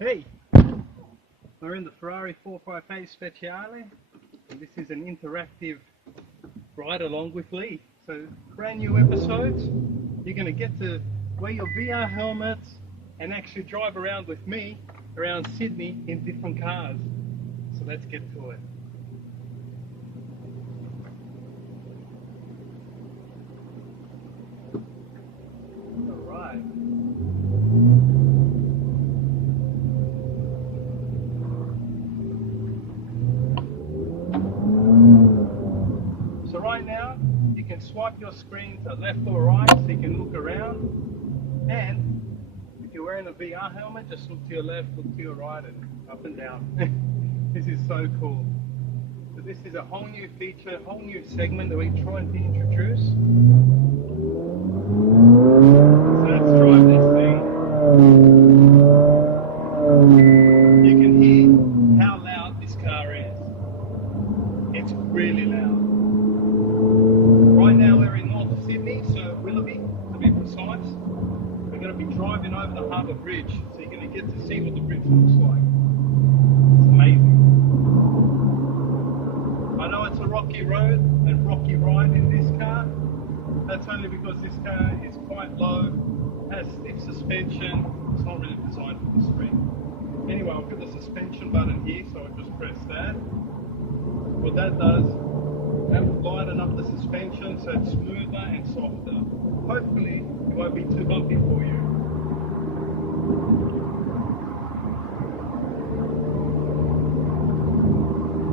Hey, we're in the Ferrari 458 Speciale, and this is an interactive ride along with Lee. So brand new episodes, you're going to get to wear your VR helmets and actually drive around with me around Sydney in different cars. So let's get to it. Alright. So right now, you can swipe your screen to left or right so you can look around. And if you're wearing a VR helmet, just look to your left, look to your right, and up and down. This is so cool. So this is a whole new feature, a whole new segment that we're trying to introduce. So let's drive this thing. You can hear how loud this car is. It's really loud. Right now we're in North Sydney, so Willoughby to be precise. We're going to be driving over the Harbour Bridge, so you're going to get to see what the bridge looks like. It's amazing. I know it's a rocky road and rocky ride in this car. That's only because this car is quite low, has stiff suspension. It's not really designed for the street. Anyway, I've got the suspension button here, so I'll just press that. What that does, that will lighten up the suspension so it's smoother and softer. Hopefully, it won't be too bumpy for you.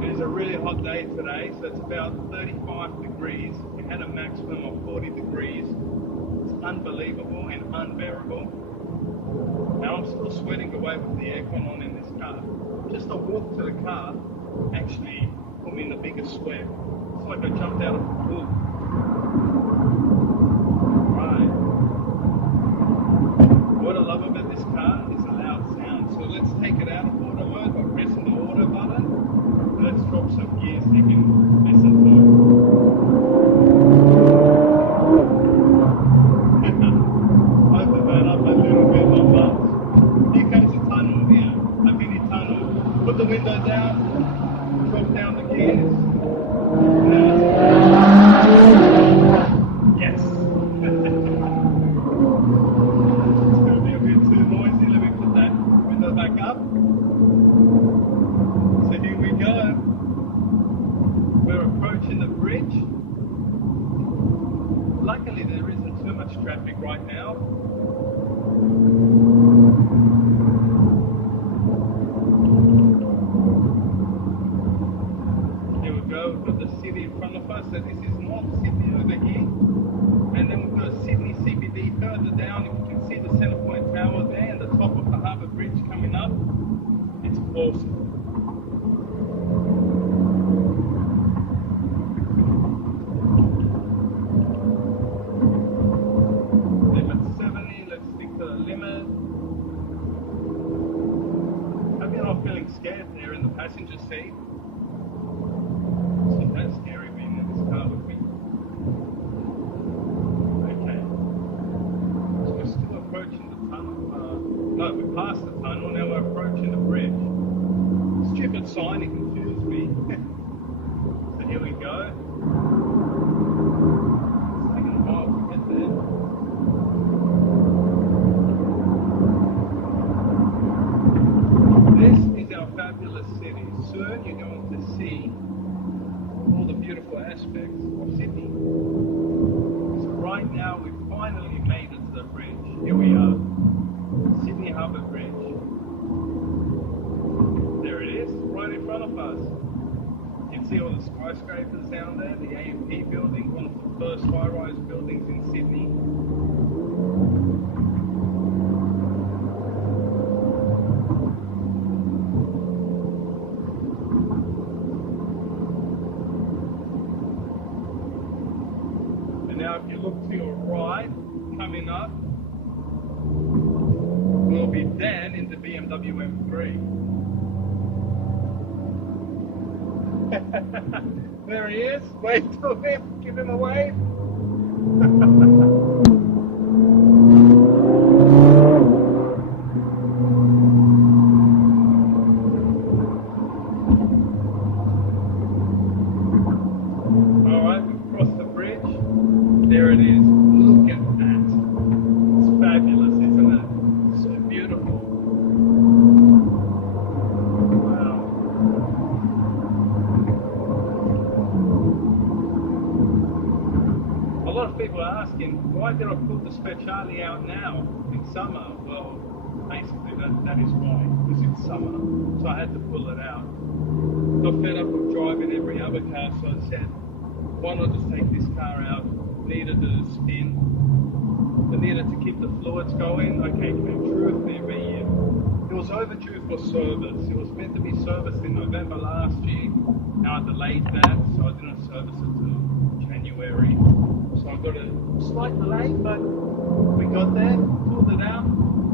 It is a really hot day today, so it's about 35 degrees. We had a maximum of 40 degrees. It's unbelievable and unbearable. Now I'm still sweating away with the aircon on in this car. Just a walk to the car actually put me in the biggest sweat. It's like I jumped out of a pool. Right. What I love about this car is the loud sound. So let's take it out of auto mode by pressing the auto button. Let's drop some gears so you can listen to it. Open that up a little bit, not much. Here comes the tunnel here, a mini tunnel. Put the window down, drop down the gears. Yes. It's going to be a bit too noisy. Let me put that window back up. So here we go. We're approaching the bridge. Luckily there isn't too much traffic right now. Here we go, we've got the city in front of us. So this is North Sydney over here. And then we've got Sydney CBD further down. If you can see the Centrepoint Tower there and the top of the Harbour Bridge coming up. It's awesome. Limit 70, let's stick to the limit. Hope you're not feeling scared there in the passenger seat. It's not that scary being in this car with me. Okay. So we're still approaching the tunnel. No, we passed the tunnel, now we're approaching the bridge. Stupid sign, it confused me. So here we go. It's taking a while to get there. This is our fabulous city. Soon you're going to see all the beautiful aspects of Sydney. So right now we've finally made it to the bridge. Here we are, Sydney Harbour Bridge. There it is, right in front of us. You can see all the skyscrapers down there, the A&P building, one of the first high-rise buildings in Sydney. Now if you look to your right, coming up, will be Dan in the BMW M3. There he is, wave to him, give him a wave. Speciale out now in summer. Well, basically that is why, because it's summer, so I had to pull it out. Got fed up of driving every other car, so I said, why not just take this car out? Needed a spin. I needed to keep the fluids going. Okay, came through every year. It was overdue for service. It was meant to be serviced in November last year. Now I delayed that, so I didn't service it till January. So I got a slight delay, but we got there, pulled it out,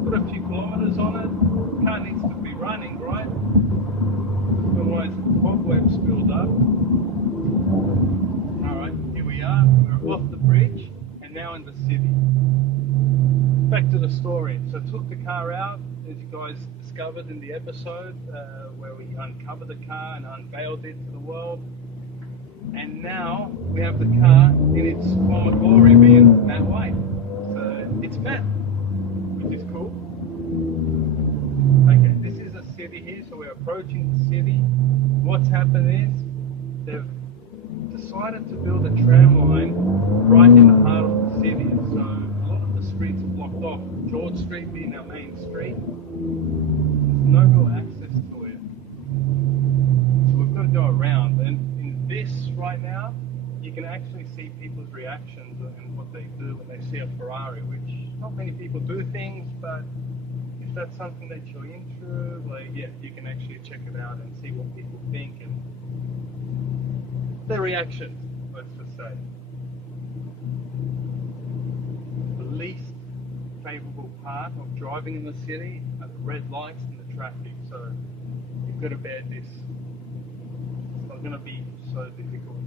put a few kilometers on it. The car needs to be running, right? Otherwise, cobwebs build up. Alright, here we are. We're off the bridge and now in the city. Back to the story. So I took the car out, as you guys discovered in the episode where we uncovered the car and unveiled it to the world. And now we have the car in its former glory being matte white. So it's matte, which is cool. Okay, this is a city here, so we're approaching the city. What's happened is they've decided to build a tram line right in the heart of the city. So a lot of the streets are blocked off. George Street being our main street. There's no real access to it. So we've got to go around. And in this right now, you can actually see people's reactions and what they do when they see a Ferrari, which not many people do things, but if that's something that you're into, like, yeah, you can actually check it out and see what people think and their reactions, let's just say. The least favourable part of driving in the city are the red lights and the traffic, so you've got to bear this. It's not going to be so difficult.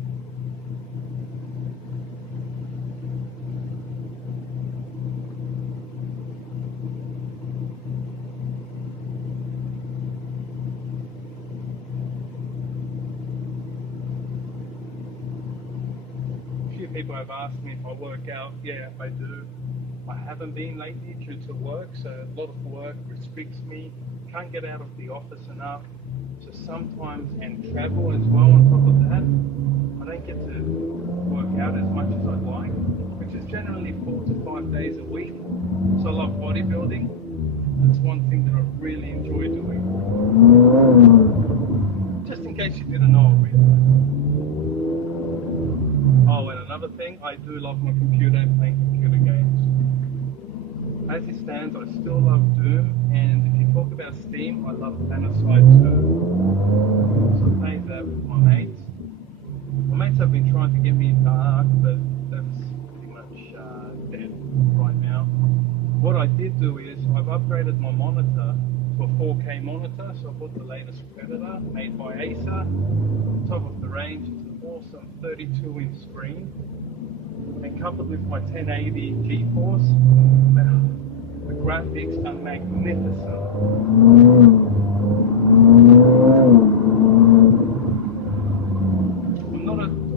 People have asked me if I work out. Yeah, I do. I haven't been lately due to work, so a lot of work restricts me. Can't get out of the office enough. So sometimes, and travel as well on top of that, I don't get to work out as much as I'd like, which is generally 4 to 5 days a week. So I love bodybuilding. That's one thing that I really enjoy doing. Just in case you didn't know already. Oh, and another thing, I do love my computer and playing computer games. As it stands, I still love Doom, and if you talk about Steam, I love Panaside too. So I played that with my mates. My mates have been trying to get me into Ark, but that's pretty much dead right now. What I did do is, I've upgraded my monitor to a 4K monitor, so I bought the latest Predator, made by Acer, top of the range. Awesome 32-inch screen, and coupled with my 1080 GeForce, the graphics are magnificent.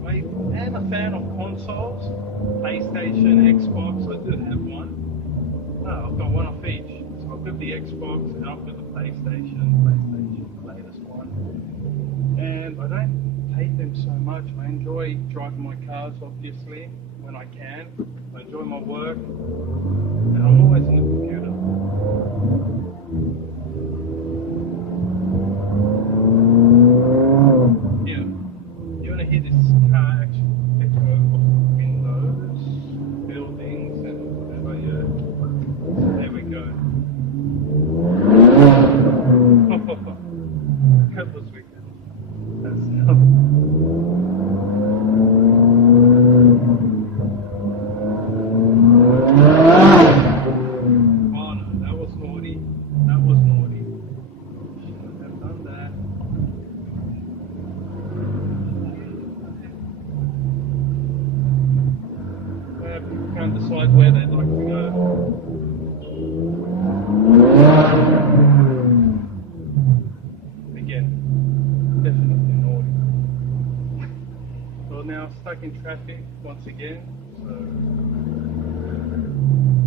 I am a fan of consoles, PlayStation, Xbox. I do have one. I've got one of each. So I've got the Xbox and I've got the PlayStation, the latest one. And I don't hate them so much. I enjoy driving my cars, obviously, when I can. I enjoy my work, and I'm always on the computer. Yeah, you want to hear this car actually echo off windows, buildings, and whatever. Yeah, so there we go. That was wicked. That's not. Oh no, that was naughty. That was naughty. Shouldn't have done that. People can't decide where they'd like to go. Again, definitely naughty. Well, now stuck in traffic once again, so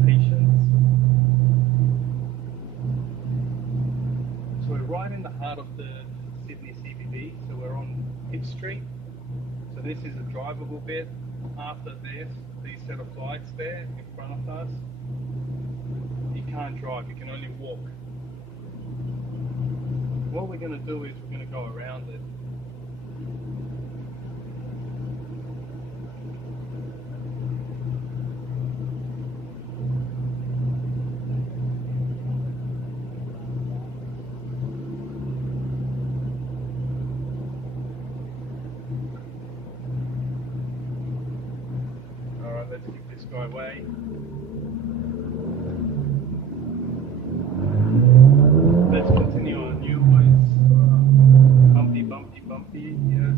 patience. So we're right in the heart of the Sydney CBD, so we're on Pitt Street. So this is a drivable bit. after this, these set of lights there in front of us, you can't drive, you can only walk. What we're going to do is we're going to go around it. Alright, let's give this guy away. Let's continue on new ones. Bumpy, bumpy, bumpy, yes.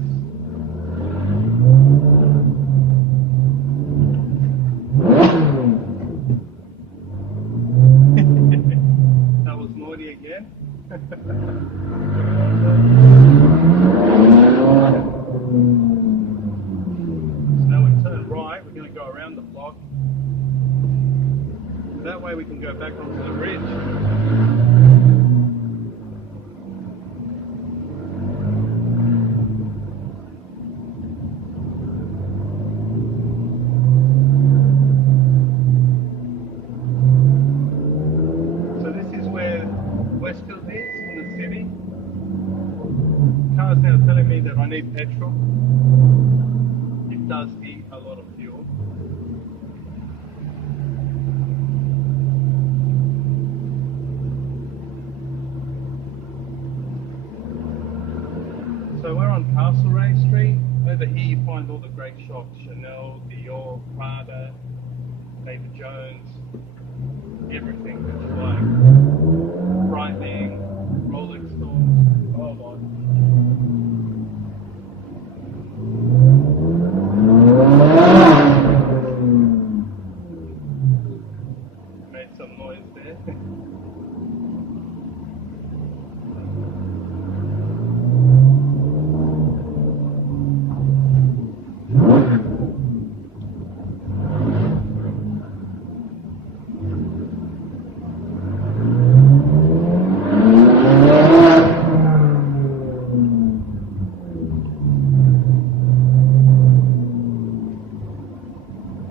That was naughty again. So now we turn right, we're going to go around the block. That way we can go back onto the bridge. Car's now telling me that I need petrol. It does eat a lot of fuel. So we're on Castlereagh Street. Over here you find all the great shops: Chanel, Dior, Prada, David Jones, everything that you like. Breitling, Rolex stores, oh my. Made some noise there.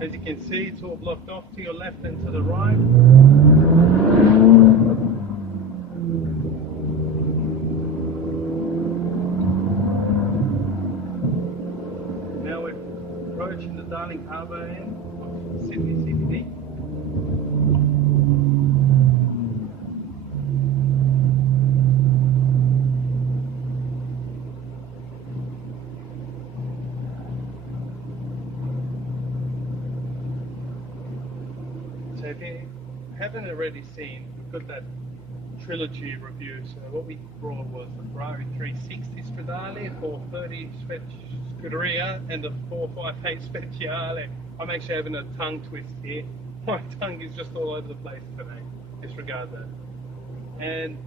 As you can see, it's all blocked off to your left and to the right. Now we're approaching the Darling Harbour end of Sydney CBD. So if you haven't already seen, we've got that trilogy review. So what we brought was the Ferrari 360 Speciale, 430 Scuderia, and the 458 Speciale. I'm actually having a tongue twist here. My tongue is just all over the place today. Disregard that. And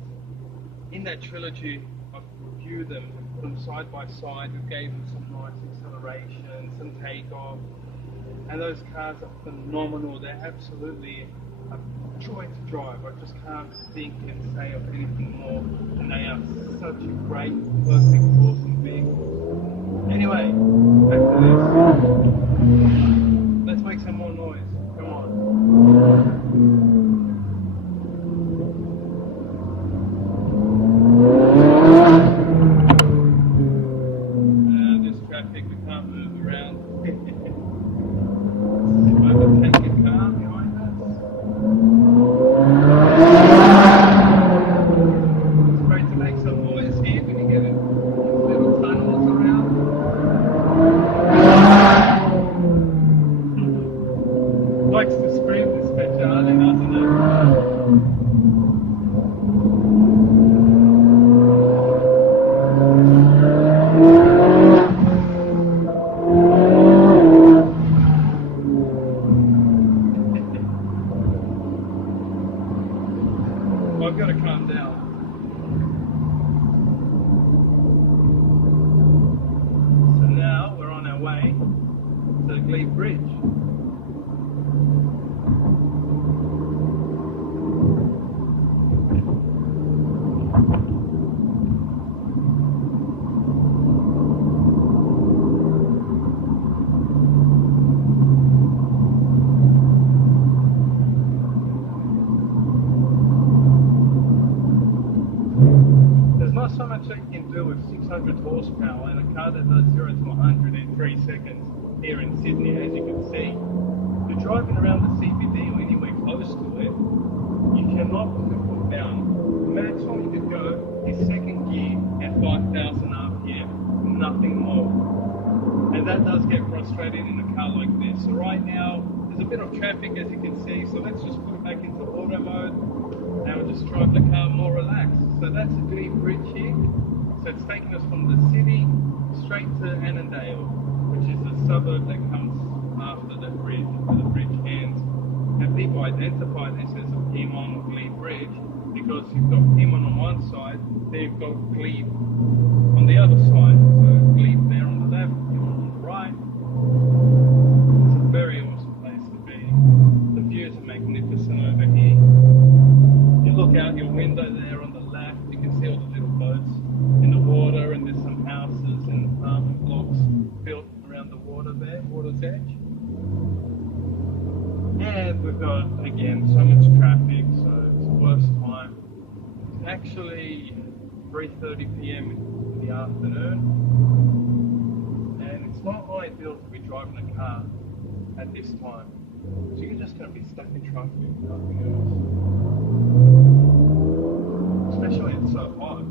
in that trilogy, I've reviewed them, put them side by side. We gave them some nice acceleration, some takeoff. And those cars are phenomenal. They're absolutely a joy to drive. I just can't think and say of anything more. And they are such a great, perfect, awesome vehicle. Anyway, back to this. Let's make some more noise. Come on. There's traffic. We can't move around. Overtake a car behind us. It's great to make some noise here when you get in little tunnels around. Likes to scream the Speciale, doesn't it? I've got to calm down. So now we're on our way to the Lecha Bridge. of 600 horsepower and a car that does 0 to 100 in 3 seconds here in Sydney, as you can see. You're driving around the CBD or anywhere close to it, you cannot put your foot down. The maximum you could go is second gear at 5,000 RPM, nothing more. And that does get frustrating in a car like this. So right now, there's a bit of traffic as you can see, so let's just put it back into auto mode and we'll just drive the car more relaxed. So that's a Gundling bridge here. So it's taking us from the city straight to Annandale, which is the suburb that comes after the bridge, where the bridge ends. And people identify this as a Piedmont or Glebe Bridge because you've got Piedmont on one side, then you've got Glebe on the other side. So Glebe there on the left, Piedmont on the right. It's a very awesome place to be. The views are magnificent over here. You look out your window there on the left, you can see all the little boats in the water, and there's some houses and apartment blocks built around the water there, water's edge. And we've got, again, so much traffic, so it's the worst time. It's actually 3:30 p.m. in the afternoon, and it's not ideal to be driving a car at this time. So you're just going to be stuck in traffic, nothing else. Especially it's so hot.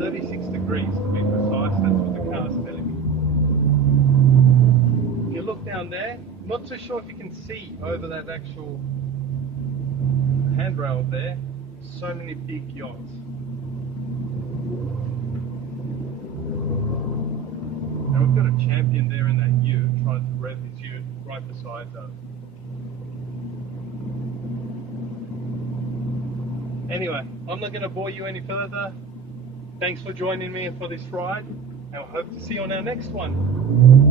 36 degrees to be precise, that's what the car's telling me. If you look down there, not too sure if you can see over that actual handrail there, so many big yachts. Now we've got a champion there in that ute, trying to rev his ute right beside us. Anyway, I'm not going to bore you any further. Thanks for joining me for this ride, and I hope to see you on our next one.